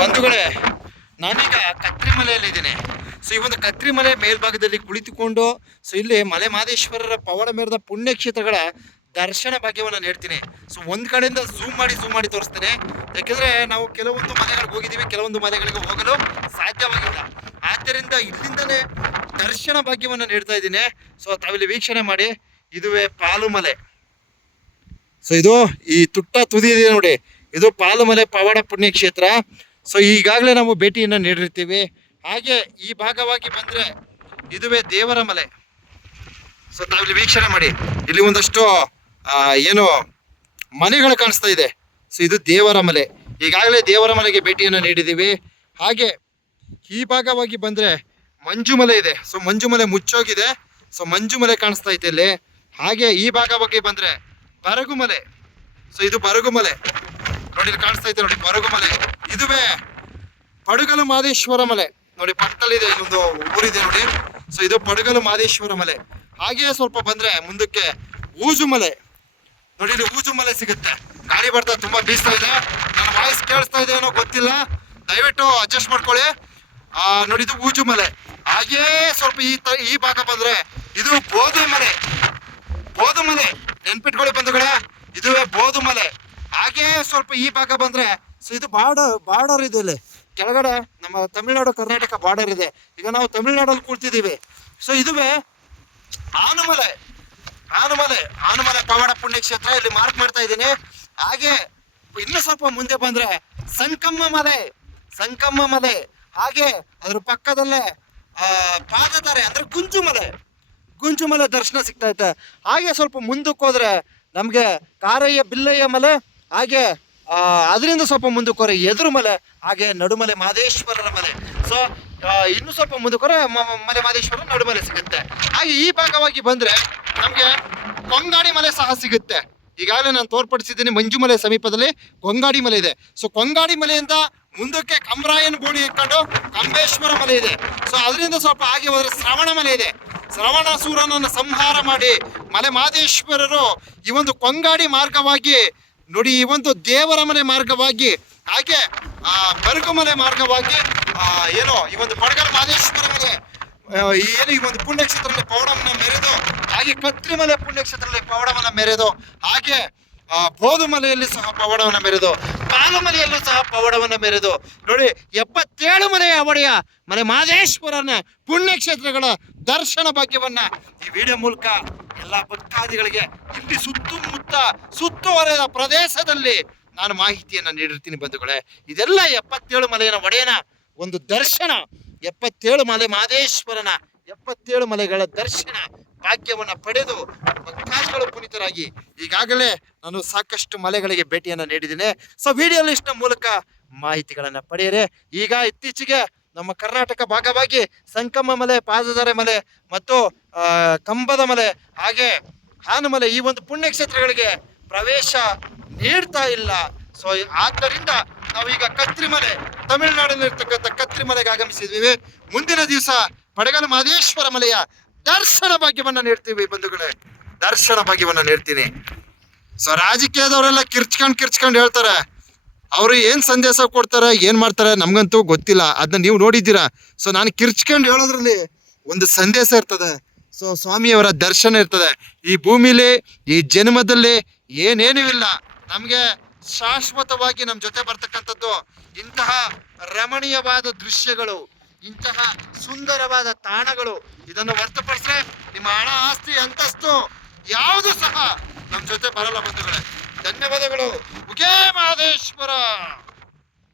ಬಂಧುಗಳೇ, ನಾನೀಗ ಕತ್ರಿ ಮಲೆಯಲ್ಲಿದ್ದೀನಿ. ಸೊ ಈ ಒಂದು ಕತ್ರಿ ಮಲೆ ಮೇಲ್ಭಾಗದಲ್ಲಿ ಕುಳಿತುಕೊಂಡು ಸೊ ಇಲ್ಲಿ ಮಲೆ ಮಹದೇಶ್ವರರ ಪವಾಡ ಮೇರದ ಪುಣ್ಯಕ್ಷೇತ್ರಗಳ ದರ್ಶನ ಭಾಗ್ಯವನ್ನು ನೀಡ್ತೀನಿ. ಸೊ ಒಂದ್ ಕಡೆಯಿಂದ ಝೂಮ್ ಮಾಡಿ ಝೂಮ್ ಮಾಡಿ ತೋರಿಸ್ತೇನೆ. ಯಾಕೆಂದ್ರೆ ನಾವು ಕೆಲವೊಂದು ಮನೆಗಳಿಗೆ ಹೋಗಿದ್ದೀವಿ, ಕೆಲವೊಂದು ಮನೆಗಳಿಗೆ ಹೋಗಲು ಸಾಧ್ಯವಾಗಿಲ್ಲ. ಆದ್ದರಿಂದ ಇಲ್ಲಿಂದಲೇ ದರ್ಶನ ಭಾಗ್ಯವನ್ನು ನೀಡ್ತಾ ಇದ್ದೀನಿ. ಸೊ ತಾವಿಲ್ಲಿ ವೀಕ್ಷಣೆ ಮಾಡಿ, ಇದುವೇ ಪಾಲುಮಲೆ ಸೊ ಇದು ಈ ತುಟ್ಟ ತುದಿ ಇದೆ ನೋಡಿ, ಇದು ಪಾಲುಮಲೆ ಪವಾಡ ಪುಣ್ಯಕ್ಷೇತ್ರ. ಸೊ ಈಗಾಗಲೇ ನಾವು ಭೇಟಿಯನ್ನು ನೀಡಿರ್ತೀವಿ. ಹಾಗೆ ಈ ಭಾಗವಾಗಿ ಬಂದರೆ ಇದುವೇ ದೇವರ ಮಲೆ. ಸೊ ತಾವಿಲ್ಲಿ ವೀಕ್ಷಣೆ ಮಾಡಿ. ಇಲ್ಲಿ ಒಂದಷ್ಟು ಏನು ಮನೆಗಳು ಕಾಣಿಸ್ತಾ ಇದೆ. ಸೊ ಇದು ದೇವರ ಮಲೆ. ಈಗಾಗಲೇ ದೇವರ ಮಲೆಗೆ ಭೇಟಿಯನ್ನು ನೀಡಿದ್ದೀವಿ ಹಾಗೆ ಈ ಭಾಗವಾಗಿ ಬಂದರೆ ಮಂಜುಮಲೆ ಇದೆ. ಸೊ ಮಂಜುಮಲೆ ಮುಚ್ಚೋಗಿದೆ. ಸೊ ಮಂಜುಮಲೆ ಕಾಣಿಸ್ತಾ ಇದೆ ಇಲ್ಲಿ. ಹಾಗೆ ಈ ಭಾಗವಾಗಿ ಬಂದರೆ ಬರಗುಮಲೆ ಸೊ ಇದು ಬರಗುಮಲೆ ನೋಡಿ ಕಾಣಿಸ್ತಾ ಇದೆ ನೋಡಿ ಬರಗುಮಲೆ ಇದುವೇ ಪಡುಗಲು ಮಾದೇಶ್ವರ ಮಲೆ. ನೋಡಿ, ಪಕ್ಕದಲ್ಲಿದೆ ಇದೊಂದು ಊರಿದೆ ನೋಡಿ. ಸೊ ಇದು ಪಡುಗಲು ಮಾದೇಶ್ವರ ಮಲೆ. ಹಾಗೆಯೇ ಸ್ವಲ್ಪ ಬಂದ್ರೆ ಮುಂದಕ್ಕೆ ಊಜು ಮಲೆ. ನೋಡಿ, ಇಲ್ಲಿ ಊಜು ಮಲೆ ಸಿಗುತ್ತೆ. ಗಾಳಿ ಬರ್ತಾ ತುಂಬಾ ಬೀಸ್ತಾ ಇದೆ. ನನ್ನ ವಾಯ್ಸ್ ಕೇಳಿಸ್ತಾ ಇದೆ ಏನೋ ಗೊತ್ತಿಲ್ಲ. ದಯವಿಟ್ಟು ಅಡ್ಜಸ್ಟ್ ಮಾಡ್ಕೊಳ್ಳಿ. ನೋಡಿ, ಇದು ಊಜು ಮಲೆ. ಹಾಗೇ ಸ್ವಲ್ಪ ಈ ಈ ಭಾಗ ಬಂದ್ರೆ ಇದು ಬೋಧು ಮಲೆ. ಬೋಧು ಮಲೆ. ನೆನ್ಪಿಟ್ಕೊಳ್ಳಿ ಬಂಧುಗಳೇ. ಇದುವೇ ಬೋಧು ಮಲೆ. ಹಾಗೇ ಸ್ವಲ್ಪ ಈ ಭಾಗ ಬಂದ್ರೆ ಸೊ ಇದು ಬಾರ್ಡರ್ ಬಾರ್ಡರ್ ಇದೆ ಇಲ್ಲಿ. ಕೆಳಗಡೆ ನಮ್ಮ ತಮಿಳ್ನಾಡು ಕರ್ನಾಟಕ ಬಾರ್ಡರ್ ಇದೆ. ಈಗ ನಾವು ತಮಿಳ್ನಾಡಲ್ಲಿ ಕೂಡ್ತಿದ್ದೀವಿ ಸೊ ಇದುವೇ ಆನಮಲೆ ಆನಮಲೆ ಆನಮಲೆ ಪವಾಡ ಪುಣ್ಯಕ್ಷೇತ್ರ ಇಲ್ಲಿ ಮಾರ್ಕ್ ಮಾಡ್ತಾ ಇದ್ದೀನಿ. ಹಾಗೆ ಇನ್ನು ಸ್ವಲ್ಪ ಮುಂದೆ ಬಂದ್ರೆ ಸಂಕಮ್ಮ ಮಲೆ ಸಂಕಮ್ಮ ಮಲೆ. ಹಾಗೆ ಅದ್ರ ಪಕ್ಕದಲ್ಲೇ ಆ, ಪಾದತಾರೆ ಅಂದ್ರೆ ಗುಂಜು ಮಲೆ. ಗುಂಜು ಮಲೆ ದರ್ಶನ ಸಿಗ್ತಾ ಐತೆ ಹಾಗೆ ಸ್ವಲ್ಪ ಮುಂದಕ್ಕೆ ಹೋದ್ರೆ ನಮಗೆ ಕಾರಯ್ಯ ಬಿಲ್ಲಯ್ಯ ಮಲೆ ಹಾಗೆ ಅದರಿಂದ ಸ್ವಲ್ಪ ಮುಂದಕ್ಕೆ ಎದುರು ಮಲೆ, ಹಾಗೆ ನಡುಮಲೆ ಮಹದೇಶ್ವರರ ಮಲೆ. ಸೊ ಇನ್ನು ಸ್ವಲ್ಪ ಮುಂದಕ್ಕೆ ಮಲೆ ಮಹದೇಶ್ವರ ನಡುಮಲೆ ಸಿಗುತ್ತೆ. ಹಾಗೆ ಈ ಭಾಗವಾಗಿ ಬಂದ್ರೆ ನಮಗೆ ಕೊಂಗಾಡಿ ಮಲೆ ಸಹ ಸಿಗುತ್ತೆ. ಈಗಾಗಲೇ ನಾನು ತೋರ್ಪಡಿಸಿದ್ದೀನಿ ಮಂಜುಮಲೆ ಸಮೀಪದಲ್ಲಿ ಕೊಂಗಾಡಿ ಮಲೆ ಇದೆ. ಸೊ ಕೊಂಗಾಡಿ ಮಲೆಯಿಂದ ಮುಂದಕ್ಕೆ ಕಮರಾಯನ ಗೋಣಿ ಇಟ್ಕೊಂಡು ಕಂಬೇಶ್ವರ ಮಲೆ ಇದೆ. ಸೊ ಅದರಿಂದ ಸ್ವಲ್ಪ ಹಾಗೆ ಹೋದ್ರೆ ಶ್ರವಣ ಮಲೆ ಇದೆ. ಶ್ರವಣಾಸುರನನ್ನು ಸಂಹಾರ ಮಾಡಿ ಮಲೆ ಮಾದೇಶ್ವರರು ಈ ಒಂದು ಕೊಂಗಾಡಿ ಮಾರ್ಗವಾಗಿ ನೋಡಿ, ಈ ಒಂದು ದೇವರ ಮನೆ ಮಾರ್ಗವಾಗಿ, ಹಾಗೆ, ಆ ಬರಗುಮಲೆ ಮಾರ್ಗವಾಗಿ ಏನು, ಈ ಒಂದು ಪಡಗಲ ಮಾದೇಶ್ವರ ಮನೆ ಏನು, ಈ ಒಂದು ಪುಣ್ಯಕ್ಷೇತ್ರದಲ್ಲಿ ಪೌಡವನ್ನು ಮೆರೆದು, ಹಾಗೆ ಕತ್ರಿಮಲೆ ಪುಣ್ಯಕ್ಷೇತ್ರದಲ್ಲಿ ಪವಾಡವನ್ನು ಮೆರೆದು, ಹಾಗೆ ಬೋಧುಮಲೆಯಲ್ಲಿ ಸಹ ಪವಾಡವನ್ನು ಮೆರೆದು ಪಾಲಮಲೆಯಲ್ಲೂ ಸಹ ಪವಾಡವನ್ನು ಮೆರೆದು, ನೋಡಿ, ಎಪ್ಪತ್ತೇಳು ಮನೆಯ ಒಡೆಯ ಮನೆ ಮಾದೇಶ್ವರನ ಪುಣ್ಯಕ್ಷೇತ್ರಗಳ ದರ್ಶನ ಭಾಗ್ಯವನ್ನ ಈ ವಿಡಿಯೋ ಮೂಲಕ ಎಲ್ಲ ಭಕ್ತಾದಿಗಳಿಗೆ ಇಲ್ಲಿ ಸುತ್ತಮುತ್ತ ಸುತ್ತುವರೆದ ಪ್ರದೇಶದಲ್ಲಿ ನಾನು ಮಾಹಿತಿಯನ್ನು ನೀಡಿರ್ತೀನಿ ಬಂಧುಗಳೇ. ಇದೆಲ್ಲ ಎಪ್ಪತ್ತೇಳು ಮಲೆಯ ಒಡೆಯನ ಒಂದು ದರ್ಶನ. ಎಪ್ಪತ್ತೇಳು ಮಲೆ ಮಾದೇಶ್ವರನ ಎಪ್ಪತ್ತೇಳು ಮಲೆಗಳ ದರ್ಶನ ಭಾಗ್ಯವನ್ನು ಪಡೆದು ಭಕ್ತಾದಿಗಳು ಪುನೀತರಾಗಿ ಈಗಾಗಲೇ ನಾನು ಸಾಕಷ್ಟು ಮಲೆಗಳಿಗೆ ಭೇಟಿಯನ್ನು ನೀಡಿದ್ದೀನಿ. ಸೊ ವಿಡಿಯೋ ಲಿಸ್ಟ್ನ ಮೂಲಕ ಮಾಹಿತಿಗಳನ್ನು ಪಡೆಯಿರಿ. ಈಗ ಇತ್ತೀಚೆಗೆ ನಮ್ಮ ಕರ್ನಾಟಕ ಭಾಗವಾಗಿ ಸಂಕಮ್ಮ ಮಲೆ, ಪಾದಧಾರೆ ಮಲೆ ಮತ್ತು ಕಂಬದ ಮಲೆ, ಹಾಗೆ ಹಾನುಮಲೆ ಈ ಒಂದು ಪುಣ್ಯಕ್ಷೇತ್ರಗಳಿಗೆ ಪ್ರವೇಶ ನೀಡ್ತಾ ಇಲ್ಲ. ಸೊ ಆದ್ದರಿಂದ ನಾವೀಗ ಕತ್ರಿಮಲೆ ತಮಿಳುನಾಡಿನಲ್ಲಿರ್ತಕ್ಕಂಥ ಕತ್ರಿಮಲೆಗೆ ಆಗಮಿಸಿದ್ವಿ ಮುಂದಿನ ದಿವಸ ಪಡಗಲ ಮಹದೇಶ್ವರ ಮಲೆಯ ದರ್ಶನ ಭಾಗ್ಯವನ್ನು ನೀಡ್ತೀವಿ ಬಂಧುಗಳೇ. ದರ್ಶನ ಭಾಗ್ಯವನ್ನು ನೀಡ್ತೀನಿ. ಸೊ ರಾಜಕೀಯದವರೆಲ್ಲ ಕಿರ್ಚ್ಕೊಂಡು ಕಿರ್ಚ್ಕೊಂಡು ಹೇಳ್ತಾರೆ ಅವರು ಏನು ಸಂದೇಶ ಕೊಡ್ತಾರೆ, ಏನು ಮಾಡ್ತಾರೆ ನಮಗಂತೂ ಗೊತ್ತಿಲ್ಲ. ಅದನ್ನ ನೀವು ನೋಡಿದ್ದೀರಾ? ಸೊ ನಾನು ಕಿರ್ಚ್ಕೊಂಡು ಹೇಳೋದ್ರಲ್ಲಿ ಒಂದು ಸಂದೇಶ ಇರ್ತದೆ. ಸೊ ಸ್ವಾಮಿಯವರ ದರ್ಶನ ಇರ್ತದೆ. ಈ ಭೂಮಿಲಿ, ಈ ಜನ್ಮದಲ್ಲಿ ಏನೇನೂ ಇಲ್ಲ. ನಮಗೆ ಶಾಶ್ವತವಾಗಿ ನಮ್ಮ ಜೊತೆ ಬರ್ತಕ್ಕಂಥದ್ದು ಇಂತಹ ರಮಣೀಯವಾದ ದೃಶ್ಯಗಳು, ಇಂತಹ ಸುಂದರವಾದ ತಾಣಗಳು. ಇದನ್ನು ಹೊರತುಪಡಿಸಿದ್ರೆ ನಿಮ್ಮ ಹಣ, ಆಸ್ತಿ, ಅಂತಸ್ತು ಯಾವುದು ಸಹ ನಮ್ಮ ಜೊತೆ ಬರಲ್ಲ ಬಂಧುಗಳೇ. ಧನ್ಯವಾದಗಳು. queima de esperar.